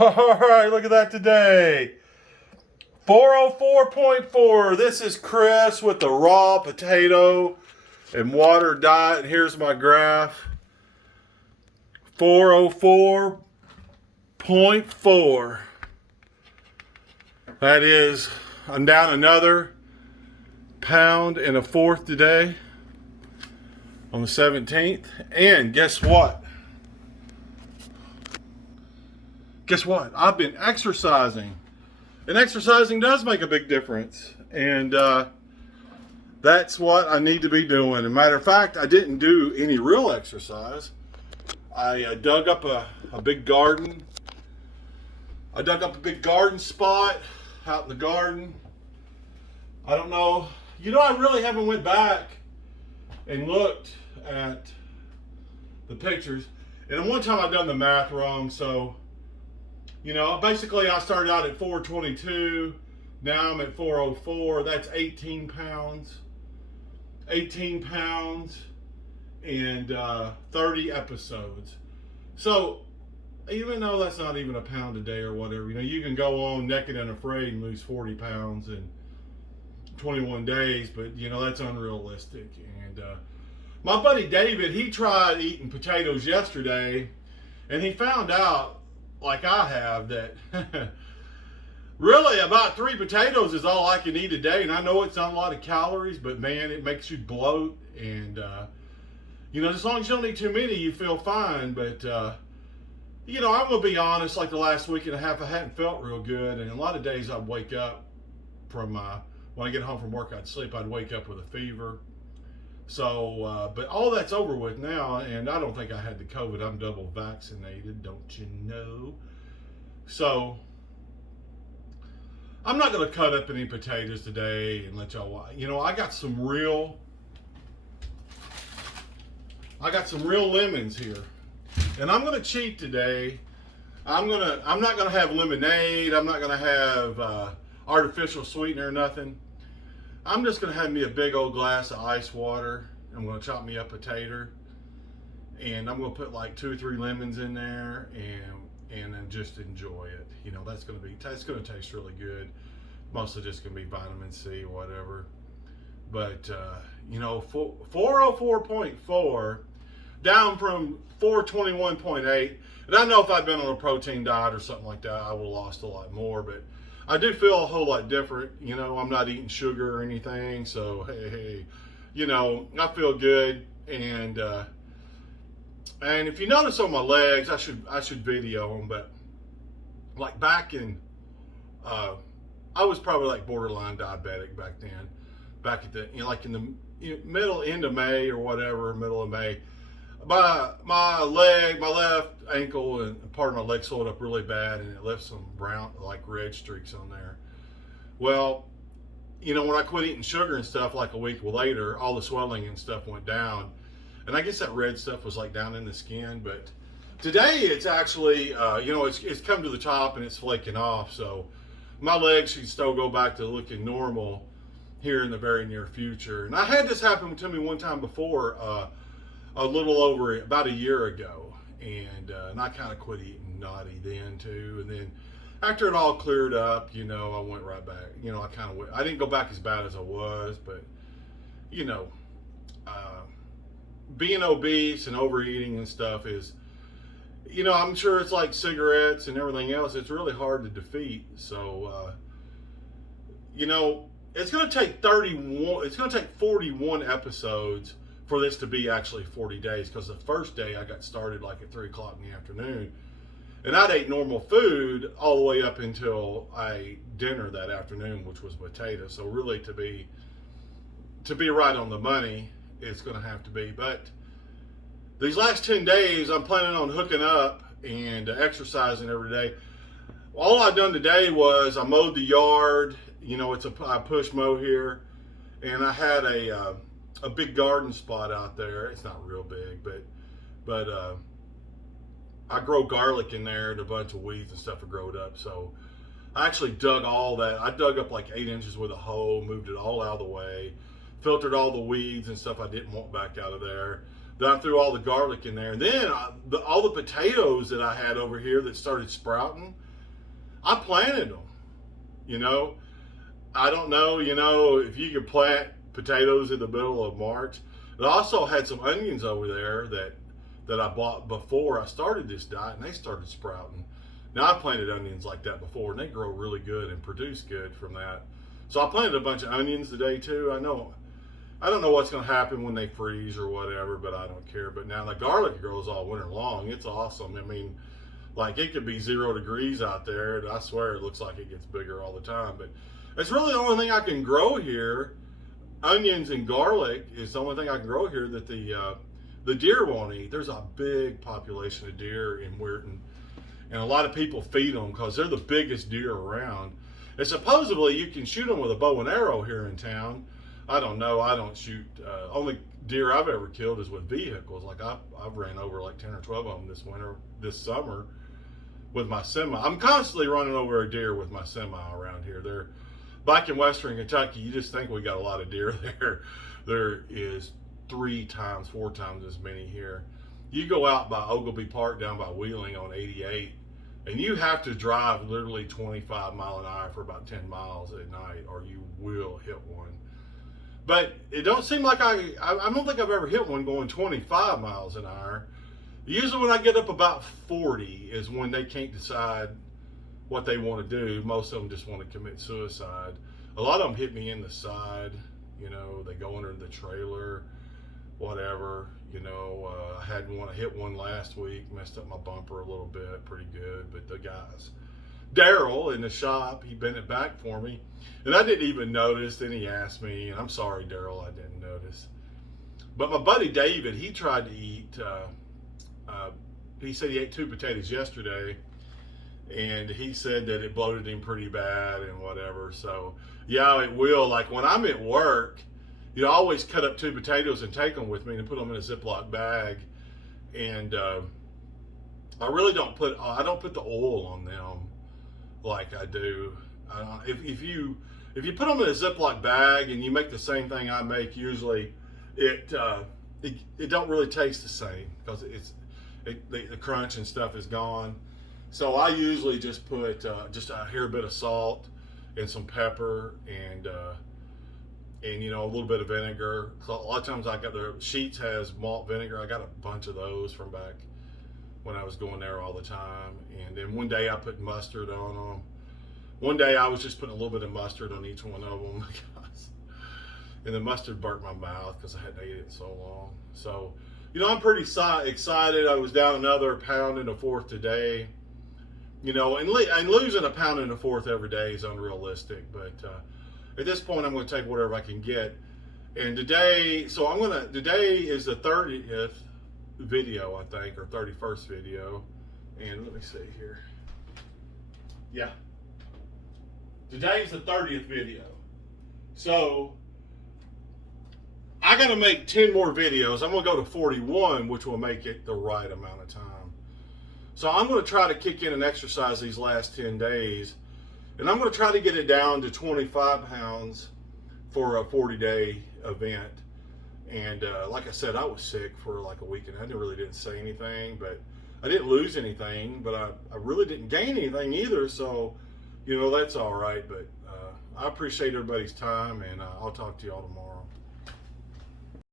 All right, look at that today. 404.4. This is Chris with the raw potato and water diet. Here's my graph. 404.4. That is, I'm down another pound and a fourth today on the 17th. And guess what? Guess what? I've been exercising. And exercising does make a big difference. And that's what I need to be doing. As a matter of fact, I didn't do any real exercise. I dug up a big garden. I dug up a big garden spot out in the garden. I don't know. You know, I really haven't went back and looked at the pictures. And one time I done the math wrong, so you know, basically I started out at 422. Now I'm at 404. That's 18 pounds. 18 pounds and 30 episodes. So even though that's not even a pound a day or whatever, you know, you can go on naked and afraid and lose 40 pounds in 21 days, but you know, that's unrealistic. And my buddy David, he tried eating potatoes yesterday and he found out, like I have, that really about 3 potatoes is all I can eat a day. And I know it's not a lot of calories, but man, it makes you bloat. And you know, as long as you don't eat too many, you feel fine. But you know, I'm gonna be honest, like the last week and a half I hadn't felt real good, and a lot of days I'd wake up from when I get home from work, I'd sleep, I'd wake up with a fever. So but all that's over with now, and I don't think I had the COVID. I'm double vaccinated, don't you know? So I'm not gonna cut up any potatoes today and let y'all, you know, I got some real lemons here. And I'm gonna cheat today. I'm not gonna have lemonade. I'm not gonna have artificial sweetener or nothing. I'm just gonna have me a big old glass of ice water. I'm gonna chop me up a potato, and I'm gonna put like 2 or 3 lemons in there, and then just enjoy it. You know, that's gonna taste really good. Mostly just gonna be vitamin C or whatever. But you know, 404.4 down from 421.8. And I know if I'd been on a protein diet or something like that, I would have lost a lot more. But I do feel a whole lot different. You know, I'm not eating sugar or anything. So, hey, you know, I feel good. And if you notice on my legs, I should video them. But like back in, I was probably like borderline diabetic back then. Back at the, you know, like in the end of May or whatever, middle of May. My left ankle and part of my leg swelled up really bad, and it left some brown, like red streaks on there. Well, you know, when I quit eating sugar and stuff, like a week later, all the swelling and stuff went down, and I guess that red stuff was like down in the skin. But today it's actually, you know, it's come to the top and it's flaking off. So my legs should still go back to looking normal here in the very near future. And I had this happen to me one time before. A little over about a year ago, and I kind of quit eating naughty then too. And then after it all cleared up, you know, I went right back. You know, I didn't go back as bad as I was, but you know, being obese and overeating and stuff is, you know, I'm sure it's like cigarettes and everything else. It's really hard to defeat. So, you know, it's going to take 41 episodes for this to be actually 40 days, because the first day I got started like at 3 o'clock in the afternoon, and I'd ate normal food all the way up until I ate dinner that afternoon, which was potatoes. So really to be right on the money, it's going to have to be. But these last 10 days, I'm planning on hooking up and exercising every day. All I've done today was I mowed the yard. You know, I push mow here, and I had a big garden spot out there. It's not real big, but I grow garlic in there, and a bunch of weeds and stuff have grown up. So I actually dug all that. I dug up like 8 inches with a hoe, moved it all out of the way, filtered all the weeds and stuff I didn't want back out of there. Then I threw all the garlic in there. And then all the potatoes that I had over here that started sprouting, I planted them. You know, I don't know, you know, if you could plant potatoes in the middle of March. I also had some onions over there that I bought before I started this diet, and they started sprouting. Now, I planted onions like that before, and they grow really good and produce good from that. So I planted a bunch of onions today too. I don't know what's going to happen when they freeze or whatever, but I don't care. But now the garlic grows all winter long. It's awesome. I mean, like, it could be 0 degrees out there, and I swear it looks like it gets bigger all the time. But it's really the only thing I can grow here. Onions and garlic is the only thing I can grow here that the deer won't eat. There's a big population of deer in Weirton, and a lot of people feed them because they're the biggest deer around. And supposedly you can shoot them with a bow and arrow here in town. I don't know. I don't shoot. Only deer I've ever killed is with vehicles. Like I've ran over like 10 or 12 of them this summer with my semi. I'm constantly running over a deer with my semi around here. They're back in Western Kentucky. You just think we got a lot of deer there. There is 3 times, 4 times as many here. You go out by Ogilvy Park down by Wheeling on 88, and you have to drive literally 25 mile an hour for about 10 miles at night, or you will hit one. But it don't seem like I don't think I've ever hit one going 25 miles an hour. Usually when I get up about 40 is when they can't decide what they want to do. Most of them just want to commit suicide. A lot of them hit me in the side. You know, they go under the trailer, whatever. You know, I hit one last week, messed up my bumper a little bit, pretty good. But the guys, Daryl in the shop, he bent it back for me, and I didn't even notice. Then he asked me, and I'm sorry, Daryl, I didn't notice. But my buddy David, he tried to eat. He said he ate 2 potatoes yesterday, and he said that it bloated him pretty bad and whatever. So yeah, it will. Like when I'm at work, you know, I always cut up 2 potatoes and take them with me and put them in a Ziploc bag. And I really don't put the oil on them like I do. If you put them in a Ziploc bag and you make the same thing I make, usually it don't really taste the same because the crunch and stuff is gone. So I usually just put just a hair bit of salt and some pepper and you know, a little bit of vinegar. So a lot of times I got the Sheets has malt vinegar. I got a bunch of those from back when I was going there all the time. And then one day I put mustard on them. One day I was just putting a little bit of mustard on each one of them. And the mustard burnt my mouth because I hadn't ate it in so long. So, you know, I'm pretty excited. I was down another 1.25 pounds today. You know, and losing 1.25 pounds every day is unrealistic. But at this point, I'm going to take whatever I can get. And today, today is the 30th video, I think, or 31st video. And let me see here. Yeah. Today's the 30th video. So I got to make 10 more videos. I'm going to go to 41, which will make it the right amount of time. So I'm going to try to kick in and exercise these last 10 days. And I'm going to try to get it down to 25 pounds for a 40-day event. And like I said, I was sick for like a week, and I really didn't say anything, but I didn't lose anything, but I really didn't gain anything either. So, you know, that's all right. But I appreciate everybody's time, and I'll talk to y'all tomorrow.